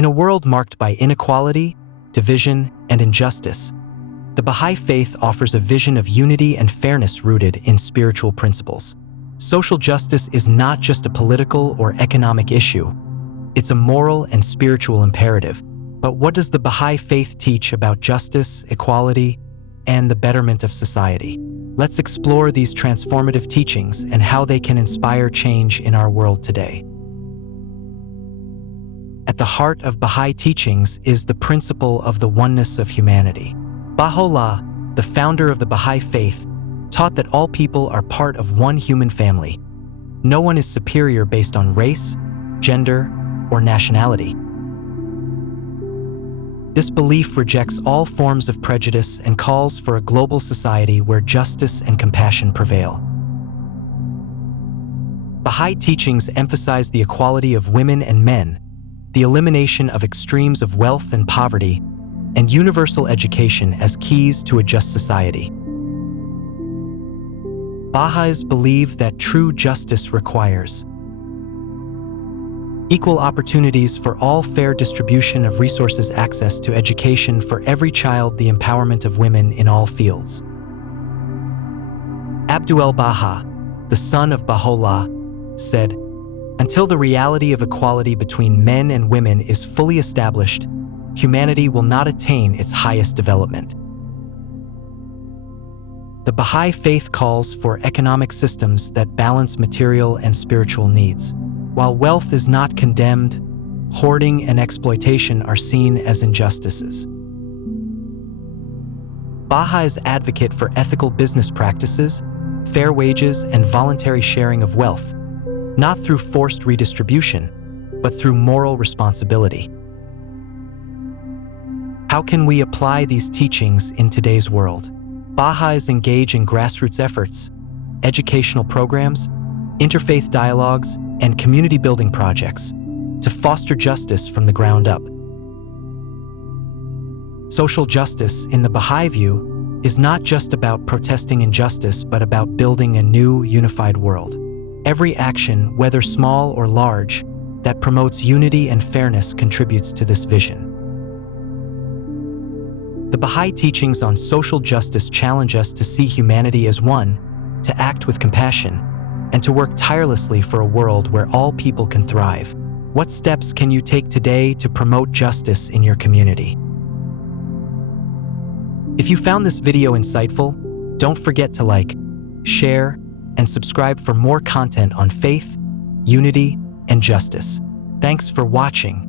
In a world marked by inequality, division, and injustice, the Baha'i Faith offers a vision of unity and fairness rooted in spiritual principles. Social justice is not just a political or economic issue. It's a moral and spiritual imperative. But what does the Baha'i Faith teach about justice, equality, and the betterment of society? Let's explore these transformative teachings and how they can inspire change in our world today. At the heart of Baha'i teachings is the principle of the oneness of humanity. Bahá'u'lláh, the founder of the Baha'i Faith, taught that all people are part of one human family. No one is superior based on race, gender, or nationality. This belief rejects all forms of prejudice and calls for a global society where justice and compassion prevail. Baha'i teachings emphasize the equality of women and men, the elimination of extremes of wealth and poverty, and universal education as keys to a just society. Baha'is believe that true justice requires equal opportunities for all, fair distribution of resources, access to education for every child, the empowerment of women in all fields. Abdul-Baha, the son of Bahá'u'lláh, said, "Until the reality of equality between men and women is fully established, humanity will not attain its highest development." The Baha'i Faith calls for economic systems that balance material and spiritual needs. While wealth is not condemned, hoarding and exploitation are seen as injustices. Baha'is advocate for ethical business practices, fair wages, and voluntary sharing of wealth, not through forced redistribution, but through moral responsibility. How can we apply these teachings in today's world? Baha'is engage in grassroots efforts, educational programs, interfaith dialogues, and community-building projects to foster justice from the ground up. Social justice, in the Baha'i view, is not just about protesting injustice, but about building a new, unified world. Every action, whether small or large, that promotes unity and fairness contributes to this vision. The Baha'i teachings on social justice challenge us to see humanity as one, to act with compassion, and to work tirelessly for a world where all people can thrive. What steps can you take today to promote justice in your community? If you found this video insightful, don't forget to like, share, and subscribe for more content on faith, unity, and justice. Thanks for watching.